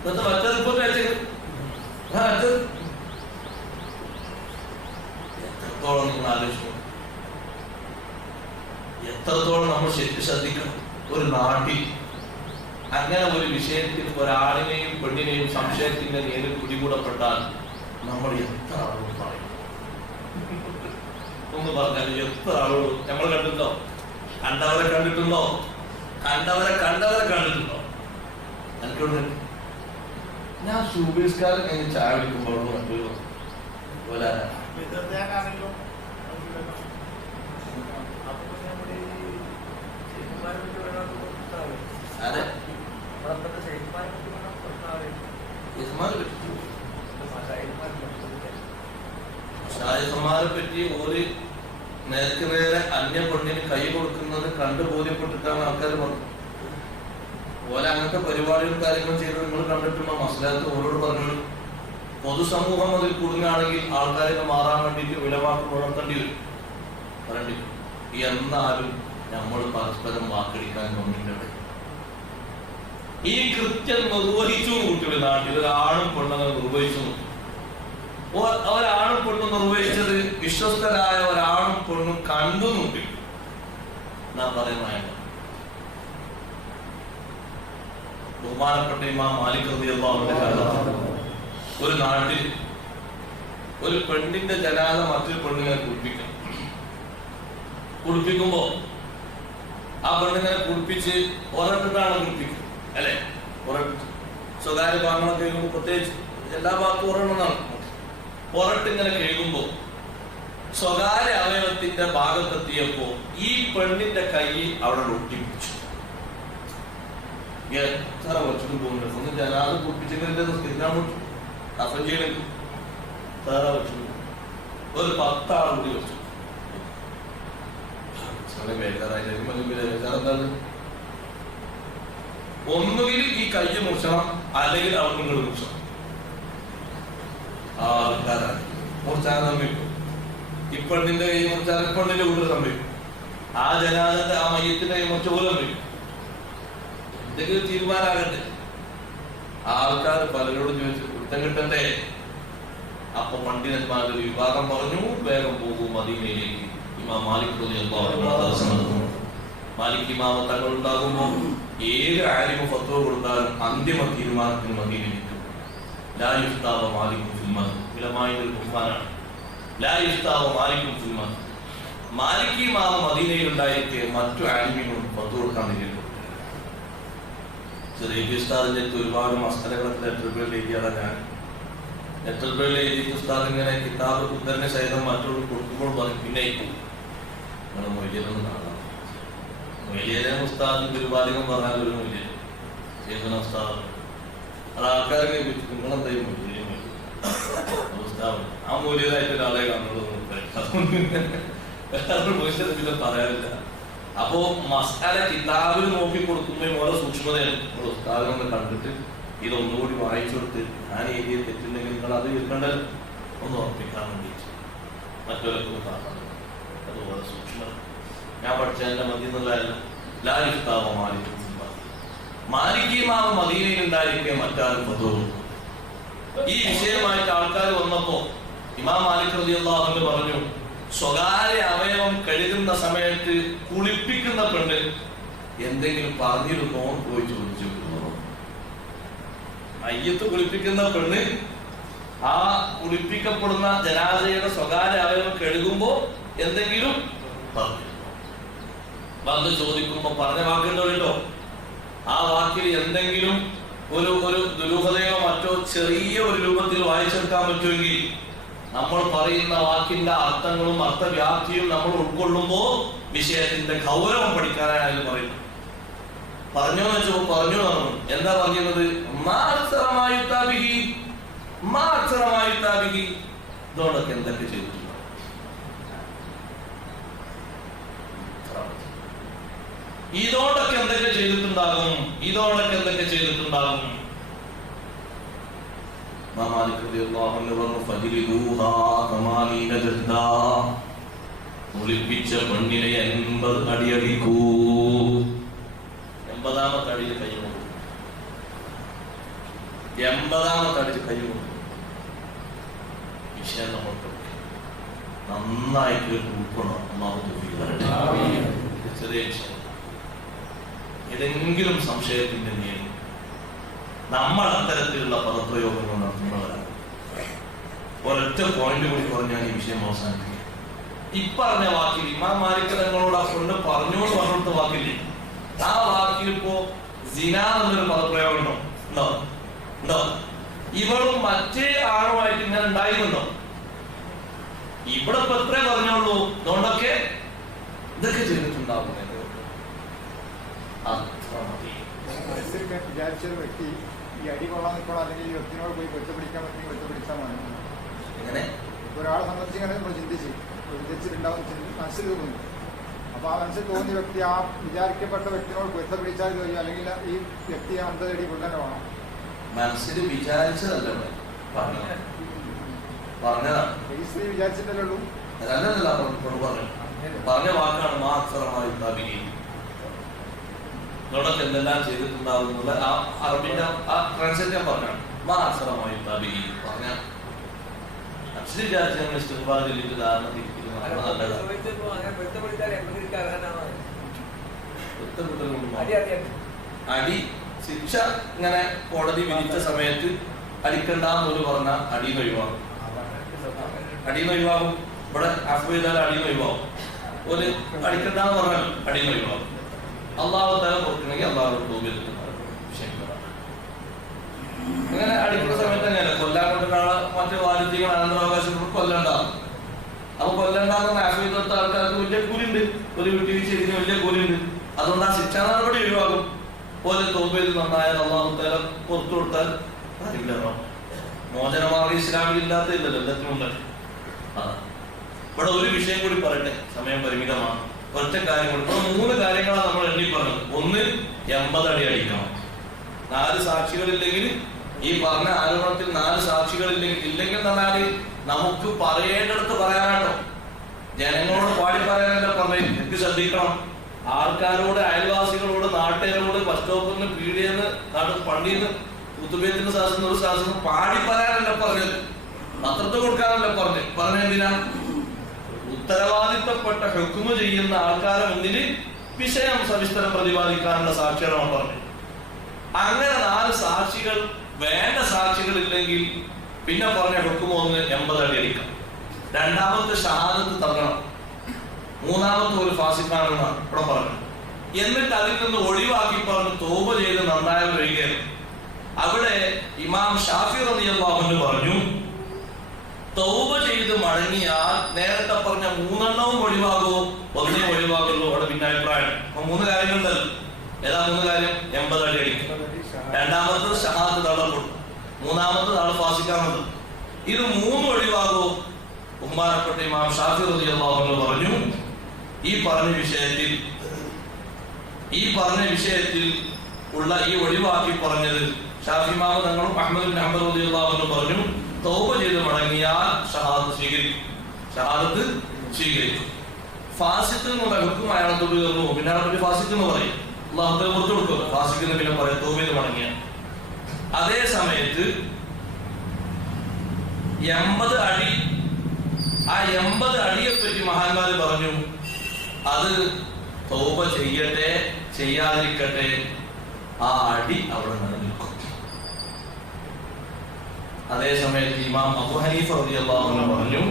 ഇന്നത്തെ മറ്റേ റിപ്പോർട്ട് അയച്ചത് എത്രത്തോളം നിങ്ങൾ ആലോചിച്ചു, എത്രത്തോളം നമ്മൾ ശരിക്കും ശ്രദ്ധിക്കണം. ഒരു നാട്ടിൽ അങ്ങനെ ഒരു വിഷയത്തിൽ ഒരാളിനെയും പെണ്ണിനെയും സംശയത്തിന്റെ നേരിൽ പിടികൂടപ്പെട്ടാൽ നമ്മൾ എത്ര ആളോട് പറയും? ഒന്ന് പറഞ്ഞാൽ എത്ര ആളോട് നമ്മൾ കണ്ടിട്ടുണ്ടോ? കണ്ടവരെ കണ്ടിട്ടുണ്ടോ? കണ്ടവരെ കണ്ടിട്ടുണ്ടോ? എനിക്കുണ്ട്. ഞാൻ സുബീസ്കാരൻ കഴിഞ്ഞ് ചായ കുടിക്കുമ്പോൾ മറ്റൊരു പോലെ ഷായിമാരെ പറ്റി ഒരു നേർക്ക് നേരെ അന്യ പെണ്ണിന് കൈ കൊടുക്കുന്നത് കണ്ടു ബോധ്യപ്പെട്ടിട്ടാണ് ആൾക്കാർ പറഞ്ഞു. ഓലെ അങ്ങനത്തെ പരിപാടികളും കാര്യങ്ങളും ചെയ്ത് നിങ്ങൾ കണ്ടിട്ടുണ്ടോ? മസ്ലാത്ത് ഓരോട് പറഞ്ഞു. പൊതുസമൂഹം അതിൽ കുടുങ്ങാണെങ്കിൽ ആൾക്കാരെ മാറാൻ വേണ്ടിയിട്ട് വിലവാക്ക് പുലർത്തേണ്ടി വരും, പറയേണ്ടി വരും. എന്നാലും നമ്മൾ പരസ്പരം വാക്കടിക്കാൻ തോന്നിയിട്ടുണ്ട്. ഈ കൃത്യം നിർവഹിച്ചു കുട്ടിയുടെ നാട്ടിൽ ഒരാണും പെണ്ണുങ്ങൾ നിർവഹിച്ചു. ഒരാണും പെണ്ണും നിർവഹിച്ചത് വിശ്വസ്തരായ ഒരാണും പെണ്ണും കണ്ടു നോക്കി. നാം പറയുന്ന ബഹുമാനപ്പെട്ട ഇമാം മാലിക് റളിയല്ലാഹു അൻഹുവിന്റെ കാലത്ത് ഒരു നാട്ടിൽ ഒരു പെണ്ണിന്റെ ജനാസ മറ്റൊരു പെണ്ണിനെ കുളിപ്പിക്കുമ്പോ ആ പെണ്ണിനെ കുളിപ്പിച്ച് ഒരട്ടിട്ടാണ് കുളിപ്പിക്കുക, അല്ലെ? ഒരട്ട് സ്വകാര്യ ഭാഗങ്ങളൊക്കെ കഴിയുമ്പോൾ പ്രത്യേകിച്ച് എല്ലാ ഭാഗത്തും ഒരെണ്ണമാണ്. ഒരട്ടിങ്ങനെ കഴിയുമ്പോ സ്വകാര്യ അവയവത്തിന്റെ ഭാഗത്തെത്തിയപ്പോ ഈ പെണ്ണിന്റെ കൈ അവിടെ ഒട്ടിപ്പിച്ചു. എത്ര വെച്ചിട്ട് പോകുന്നുണ്ട്. ഒന്ന് ജനാദ കുളിപ്പിച്ചെങ്കിൽ കഫൻ ചെയ്യണമെങ്കിൽ തറ വെച്ചു. ഒരു 10 ആൾ കൂടി വെച്ചു. ഒന്നുകിൽ ഈ കൈ മുറിച്ചണം, അല്ലെങ്കിൽ അവിടെ നിങ്ങൾ മുറിച്ചണം. ആൾക്കാരാണ് മുറിച്ചാൽ സംഭവിക്കും. ഇപ്പണ്ണിന്റെ കൈ മുറിച്ചാൽ ഇപ്പണ്ണിന്റെ വീട്ടിൽ സംഭവിക്കും. ആ ജനാദന്റെ ആ മയ്യത്തിന്റെ കൈ മുറിച്ച പോലെ സംഭവിക്കും. എന്തെങ്കിലും തീരുമാനമാകട്ടെ. ആൾക്കാർ പലരോടും ചോദിച്ചു കുറ്റം കിട്ടണ്ടേ? അപ്പൊ പണ്ഡിതന്മാരുടെ വിഭാഗം പറഞ്ഞു വേഗം പോകും മദീനയിലേക്ക്. ഇമാം മാലിക് മാലിക് ഇമാമ തങ്ങൾ ഉണ്ടാകുമ്പോൾ ഏത് ആലിമ ഫത്വ കൊടുത്താലും അന്തിമ തീരുമാനത്തിന് മദീനയിലേക്ക്. ലാ യുഫ്താവ മാലികും ഫിൽ മദ്. ഇലമായിന്റെ ബഹുമാനാണ്. ലാ യുഫ്താവ മാലികും ഫിൽ മദ്. മാലിക് ഇമാമ മദീനയിൽ ഉണ്ടായിരിക്കെ മറ്റു ആലിമികളും ഫത്വ കൊടുക്കാൻ വേണ്ടിയിട്ട് ചെറിയ ഉസ്താദിന്റെ ഒരുപാട് മസ്തലകളൊക്കെ ലെറ്റർ പേരിൽ എഴുതിയാണ്. ഞാൻ ലെറ്റർ പേരിൽ എഴുതി ഉസ്താദ് ഇങ്ങനെ കിതാബ് ഉദ്ധരണ സഹിതം മറ്റുള്ള കൊടുക്കുമ്പോൾ പറയും പിന്നെ നിങ്ങൾ മൊയ്ലിയൊന്നും കാണാം. മൊയ്ലിയെ ഉസ്താദ് തിരുവാലികം പറഞ്ഞാൽ ഒരു മൊയ്ലിയ ചേതന ഉസ്താദ്. അത് ആൾക്കാരൊക്കെ നിങ്ങളെന്തായാലും മൊയ്ലിയ ഉസ്താദ് ആ മൊയ്ലിയതായിട്ട് ഒരാളെ കാണുന്നത് പിന്നെ പറയാനില്ല. അപ്പോ മസാല കിതാബിൽ നോക്കി കൊടുക്കുമ്പോൾ ഓരോ സൂക്ഷ്മതയാണ്. ഉസ്താദിനെ കണ്ടിട്ട് ഇതൊന്നുകൂടി വായിച്ചു കൊടുത്ത് ഞാൻ എഴുതിയ തെറ്റുണ്ടെങ്കിൽ നിങ്ങൾ അത് വെക്കേണ്ടത് ഒന്ന് ഉറപ്പിക്കാൻ വേണ്ടിയിട്ട് മറ്റൊരൊക്കെ കാണണം. അതുപോലെ സൂക്ഷ്മത ഞാൻ പഠിച്ചതിന്റെ മതി എന്നുള്ളതല്ല. ലാലിഫ്താവോ മാലിക്കും മാലിക്കിമാവ് മദീനയിൽ ഉണ്ടായിരിക്കെ മറ്റാരും പതിവ്. ഈ വിഷയമായിട്ട് ആൾക്കാർ വന്നപ്പോ ഇമാം മാലിക് റളിയല്ലാഹു അൻഹു പറഞ്ഞു സ്വകാര്യ അവയവം കഴുകുന്ന സമയത്ത് കുളിപ്പിക്കുന്ന പെണ്ണ് എന്തെങ്കിലും പറഞ്ഞിരുന്നോ പോയി ചോദിച്ചു. മയ്യത്ത് കുളിപ്പിക്കുന്ന പെണ്ണ് ആ കുളിപ്പിക്കപ്പെടുന്ന ജനാസയുടെ സ്വകാര്യ അവയവം കഴുകുമ്പോ എന്തെങ്കിലും പറഞ്ഞു. വന്ന് ചോദിക്കുമ്പോ പറഞ്ഞ വാക്കുണ്ടല്ലോ, ആ വാക്കിൽ എന്തെങ്കിലും ഒരു ദുരൂഹതയോ മറ്റോ ചെറിയ ഒരു രൂപത്തിൽ വായിച്ചെടുക്കാൻ പറ്റുമെങ്കിൽ നമ്മൾ പറയുന്ന വാക്കിന്റെ അർത്ഥങ്ങളും അർത്ഥവ്യാപ്തിയും നമ്മൾ ഉൾക്കൊള്ളുമ്പോ വിഷയത്തിന്റെ ഗൗരവം പഠിക്കാനായാലും പറയുന്നു. പറഞ്ഞു വെച്ചപ്പോ പറഞ്ഞു തന്നു. എന്താ പറയുന്നത്? ഇതോടൊക്കെ എന്തൊക്കെ ചെയ്തിട്ടുണ്ട്? ഇതോടൊക്കെ എന്തൊക്കെ ചെയ്തിട്ടുണ്ടാകും? ഇതോടൊക്കെ എന്തൊക്കെ ചെയ്തിട്ടുണ്ടാകും? ഒളിപ്പിച്ച പെണ്ണിനെ 80 അടിയടിക്കൂ. 80ാമത്തെ അടിയിൽ കൈ കൊണ്ടു. 80ാമത്തെ അടിയിൽ കൈ കൊണ്ടു. വിഷയം നമ്മൾക്ക് നന്നായിട്ട് ഉൾക്കൊള്ളണം. ചെറിയ വിഷയം. ഏതെങ്കിലും സംശയത്തിന്റെ നേടി നമ്മൾ അത്തരത്തിലുള്ള പദപ്രയോഗങ്ങൾ നടത്തുന്നവരാണ്. ഒരൊറ്റ പോയിന്റ് കൂടി പറഞ്ഞാൽ ഈ വിഷയം അവസാനിപ്പിക്കും. ഇപ്പറഞ്ഞ വാക്കിൽ ഇമാം മാലിക് തങ്ങളോട് ആ പെണ്ണ് പറഞ്ഞോട് പറഞ്ഞിടത്ത വാക്കില്ലേ, ആ വാക്കിൽ ഇപ്പോ സിന എന്നൊരു പദപ്രയോഗം ഉണ്ടോ? ഇവളും മറ്റേ ആളുമായിട്ട് ഇങ്ങനെ ഉണ്ടായിരുന്നുണ്ടോ? ഇവിടെ ഇപ്പൊ എത്രേ പറഞ്ഞോളൂ. അതുകൊണ്ടൊക്കെ ഇതൊക്കെ ചെയ്തിട്ടുണ്ടാവും. വിചാരിച്ചൊരു വ്യക്തി ഈ അടി കൊള്ളാൻ നിൽക്കണം, അല്ലെങ്കിൽ ഈ വ്യക്തിനോട് പോയി ഒറ്റപ്പിടിക്കാൻ പറ്റി ഒറ്റപ്പിടിച്ചാൽ മതി. എങ്ങനെ ഒരാളെ സംബന്ധിച്ച് നമ്മൾ വിചാരിച്ചിട്ടുണ്ടാവും, മനസ്സിൽ തോന്നുന്നു. അപ്പൊ ആ മനസ്സിൽ തോന്നിയ വ്യക്തി ആ വിചാരിക്കപ്പെട്ട വ്യക്തിനോട് ഒറ്റപ്പിടിച്ചാൽ കഴിയും, അല്ലെങ്കിൽ ഈ വ്യക്തി ആ 50 അടി കൊല്ലാൻ വേണം. മനസ്സിൽ വിചാരിച്ചതല്ല പറഞ്ഞതാണ്. വിചാരിച്ചിട്ടല്ലേ ഉള്ളൂ. പറഞ്ഞ വാക്കാണ് മാത്രമായി സ്ഥാപിക്കുകയും ഇതോടൊക്കെ എന്തെല്ലാം ചെയ്തിട്ടുണ്ടാവുന്നത് ആ അറബിന്റെ ആ ട്രാൻസ്ലേറ്റ് ഞാൻ പറഞ്ഞാണ്. മാത്രമായി സ്ഥാപിക്കുകയും പറഞ്ഞ അക്ഷരി വിചാരിച്ച ഇഷ്ടപാട് ചൊല്ലിട്ട് ധാരണ തിരിക്കുന്നു. അടി ശിക്ഷ ഇങ്ങനെ കോടതി വിധിച്ച സമയത്ത് അടിക്കണ്ടെന്നൊരു പറഞ്ഞ അടിയിൽ ഒഴിവാകും. അടിയിൽ ഒഴിവാകും. ഇവിടെ അഫ് ചെയ്താൽ അടിയിൽ ഒഴിവാകും. ഒരു അടിക്കണ്ടെന്ന് പറഞ്ഞാൽ അടിയിൽ ഒഴിവാകും. അള്ളാഹു തആല കൊടുക്കണമെങ്കിൽ അള്ളാഹു അങ്ങനെ അടിക്കുന്ന സമയത്ത് തന്നെയല്ല കൊല്ലാൻ കൊണ്ടിട്ടാണ് മറ്റു വാരിധ്യങ്ങൾ അനന്തരാവകാശങ്ങൾ കൊല്ലണ്ടാവും. അപ്പൊ കൊല്ലണ്ടാകുന്ന അഫ് ചെയ്തെടുത്ത ആൾക്കാർക്ക് വലിയ കൂലിണ്ട്, ഒരു വീട്ടിൽ ചെയ്തതിന് വലിയ കൂലിണ്ട്. അതുകൊണ്ട് ആ ശിക്ഷാ നടപടി ഒഴിവാകും. പോലെ തോപ ചെയ്ത് നന്നായാൽ അള്ളാഹു തആല പുറത്തു കൊടുത്താൽ ഇല്ലല്ലോ. മോചനമാർഗം ഇസ്ലാമിൽ ഇല്ലാത്തതില്ലല്ലോ, എല്ലാത്തിനും ഉണ്ട്. ഇവിടെ ഒരു വിഷയം കൂടി പറയട്ടെ, സമയം പരിമിതമാണ്. ഒറ്റ കാര്യങ്ങൾ, ഇപ്പോൾ 3 കാര്യങ്ങളാണ് നമ്മൾ എണ്ണി പറഞ്ഞത്. ഒന്ന് 80 അടി അടിക്കണം. 4 സാക്ഷികളില്ലെങ്കിൽ, ഈ പറഞ്ഞ ആരോപണത്തിൽ 4 സാക്ഷികളില്ലെങ്കിൽ പറഞ്ഞാല് നമുക്ക് പറയേണ്ടടുത്ത് പറയാനാട്ടോ. ജനങ്ങളോട് പാടി പറയാനല്ല പറഞ്ഞത്. എനിക്ക് ശ്രദ്ധിക്കണം. ആൾക്കാരോട്, അയൽവാസികളോട്, നാട്ടുകാരോട്, ബസ് സ്റ്റോപ്പിൽ നിന്ന്, പീടിയെന്ന്, പള്ളിയിൽ നിന്ന്, കുത്തുബേത്തിന്റെ ശാസ്ത്രം, ഒരു ശാസ്ത്രം പാടി പറയാനല്ല പറഞ്ഞത്, പത്രത്ത് കൊടുക്കാനല്ല പറഞ്ഞെന്തിനാ? ഉത്തരവാദിത്തപ്പെട്ട ഹുക്മ് ചെയ്യുന്ന ആൾക്കാരെ മുന്നിൽ വിഷയം സവിസ്തരം പ്രതിപാദിക്കാനുള്ള സാക്ഷികളാണ് പറഞ്ഞത്. അങ്ങനെ 4 സാക്ഷികൾ വേണ്ട സാക്ഷികൾ ഇല്ലെങ്കിൽ പിന്നെ പറഞ്ഞ ഹുക്മ് 1 80 അടി അടിക്കണം. 2ാമത്തെ ഷഹാദത്ത് തരണം. 3ാമത്തെ ഒരു ഫാസിഖാണെന്നാണ് ഇവിടെ പറഞ്ഞു. എന്നിട്ട് അതിൽ നിന്ന് ഒഴിവാക്കി പറഞ്ഞ് തൗബ ചെയ്ത് നന്നായി വരികയാണ്. അവിടെ ഇമാം ഷാഫി റളിയല്ലാഹു അൻഹു പറഞ്ഞു, തൗബ ചെയ്ത് മടങ്ങിയാൽ നേരത്തെ പറഞ്ഞ 3 എണ്ണവും ഒഴിവാകുമോ? 1 ഒഴിവാകുള്ളൂ. അവിടെ പിന്നെ അഭിപ്രായം. അപ്പൊ 3 കാര്യങ്ങളുണ്ടല്ലോ. ഏതാ 3 കാര്യം? 80 അടി അടിക്കും. 2ാമത്തത് ഷഹാദത്ത് തള്ളപ്പെടും. 3ാമത്തത് ആൾ ഫാസിഖാണത്. ഇത് 3 ഒഴിവാകുമോ? ബഹുമാനപ്പെട്ട ഇമാം ഷാഫി റളിയല്ലാഹു അൻഹു പറഞ്ഞു, ഈ പറഞ്ഞ വിഷയത്തിൽ ഉള്ള ഈ ഒഴിവാക്കി പറഞ്ഞത് ഷാഫി ഇമാം തങ്ങളും അഹ്മദ് ഇബ്നു ഹംബൽ റളിയല്ലാഹു അൻഹു പറഞ്ഞു, തൗബ ചെയ്ത് മടങ്ങിയാൽ ഷഹാദത്ത് സ്വീകരിക്കും. ഫാസിഖ് എന്നുള്ള ഹുക്കം അയാളത്തോട് കയറുന്നു. പിന്നെ അയാളെ പറ്റി ഫാസിഖ് എന്ന് പറയും. അല്ലാഹു തആല പുറത്തു കൊടുക്കും. ഫാസിഖ് എന്ന് പിന്നെ പറയും തൗബ ചെയ്ത് മടങ്ങിയാൽ. അതേ സമയത്ത് 80 അടി, ആ 80 അടിയെ പറ്റി മഹാന്മാര് പറഞ്ഞു, അത് തൗബ ചെയ്യട്ടെ ചെയ്യാതിരിക്കട്ടെ, ആ അടി അവിടെ നിലനിൽക്കും. അതേ സമയത്ത് ഇമാം അബൂ ഹനീഫ റളിയല്ലാഹു അൻഹു പറഞ്ഞു,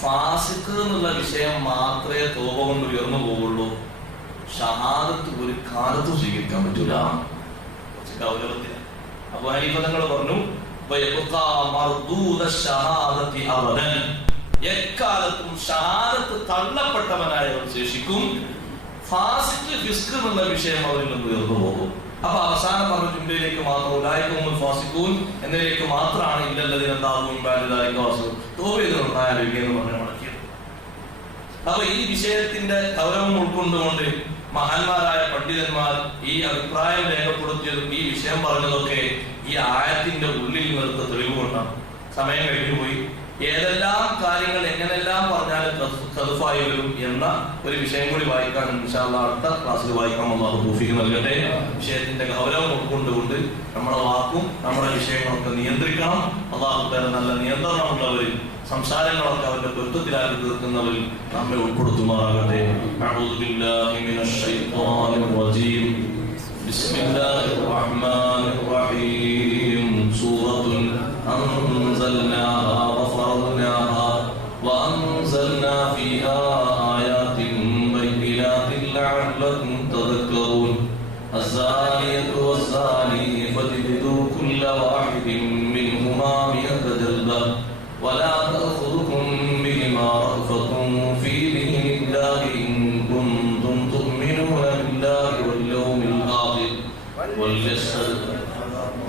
ഫാസിഖ് എന്നുള്ള വിഷയം മാത്രമേ തൗബ കൊണ്ട് ഉയർന്നു പോവുള്ളൂ, ഷഹാദത്ത് ഒരു കാലത്തും സ്വീകരിക്കാൻ പറ്റൂല. ഗൗരവത്തിൽ അബൂ ഹനീഫ തങ്ങൾ പറഞ്ഞു, എക്കാലത്തും ഷഹാദത്ത് തള്ളപ്പെട്ടവനായി അവർ ശേഷിക്കും. ഫാസിഖ് ഫിസ്ക് എന്നുള്ള വിഷയം അവരിൽ നിന്ന് ഉയർന്നു പോകും. അപ്പൊ അവസാനം പറഞ്ഞ ജുംലയിലേക്ക് മാത്രം ഉലായിക്കും ഫാസിഖൂൻ എന്നതിലേക്ക് മാത്രമാണ് ഇല്ലല്ലതിനെന്താകും തോപെയ്തുണ്ടായാലും പറഞ്ഞ് മടക്കിയത്. അപ്പൊ ഈ വിഷയത്തിന്റെ ഗൗരവം ഉൾക്കൊണ്ടുകൊണ്ട് മഹാന്മാരായ പണ്ഡിതന്മാർ ഈ അഭിപ്രായം രേഖപ്പെടുത്തിയതും ഈ വിഷയം പറഞ്ഞതൊക്കെ ഈ ആയത്തിന്റെ ഉള്ളിൽ നിർത്ത തെളിവ് കൊണ്ടാണ്. സമയം കഴിഞ്ഞു പോയി. ഏതെല്ലാം കാര്യങ്ങൾ എങ്ങനെല്ലാം പറഞ്ഞാലും ഖദ്ഫായി വരും എന്ന ഒരു വിഷയം കൂടി വായിക്കാൻ ഇൻഷാ അല്ലാഹ് അടുത്ത ക്ലാസ്സിൽ വായിക്കാം. അല്ലാഹു തൗഫീഖ് നൽകട്ടെ. വിഷയത്തിന്റെ ഗൗരവം ഉൾക്കൊണ്ടുകൊണ്ട് നമ്മുടെ വാക്കും നമ്മുടെ വിഷയങ്ങളൊക്കെ നിയന്ത്രിക്കണം. അല്ലാഹു തആല നല്ല നിയന്ത്രണമുള്ളവരിൽ സംസാരങ്ങളൊക്കെ അവരുടെ പൊരുത്തത്തിലാക്കി തീർക്കുന്നവരിൽ നമ്മെ ഉൾപ്പെടുത്തുമാറാകട്ടെ. അഊദു ബില്ലാഹി മിനശ് ശൈത്വാനിർ റജീം. ബിസ്മില്ലാഹിർ റഹ്മാനിർ റഹീം. സൂറത്തുൻ അൻസൽനാഹാ വഫറദ്നാഹാ വഅൻസൽനാ ഫീഹാ ആയാതിൻ ബയ്യിനാതിൻ ലഅല്ലകും തദക്കറൂൻ. الزانية والزاني فاجلدوا كل واحد منهما 100 جلدة ولا تأخذكم بهما رأفة في دين الله إن كنتم تؤمنون بالله واليوم الآخر وليشهد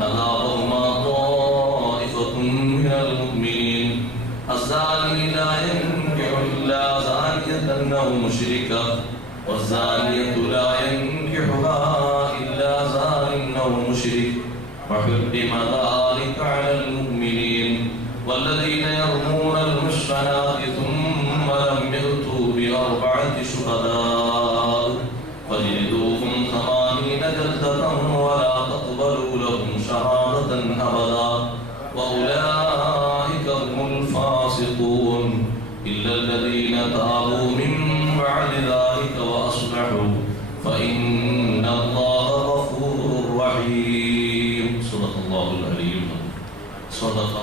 عذابهما طائفة من المؤمنين. الزاني لا ينكح إلا زانية أو مشركة والزانية لا ينكحها إلا زان أو مشرك وحرم ذلك على المؤمنين. والذين يرمون المحصنات ثم لم يأتوا ب4 شهداء فاجلدوهم 80 جلدة ولا تقبلوا لهم شهادة أبدا وأولئك هم الفاسقون إلا الذين تابوا من بعد ذلك وأصلحوا فإن الله غفور رحيم. صدق الله العلي العظيم. صدق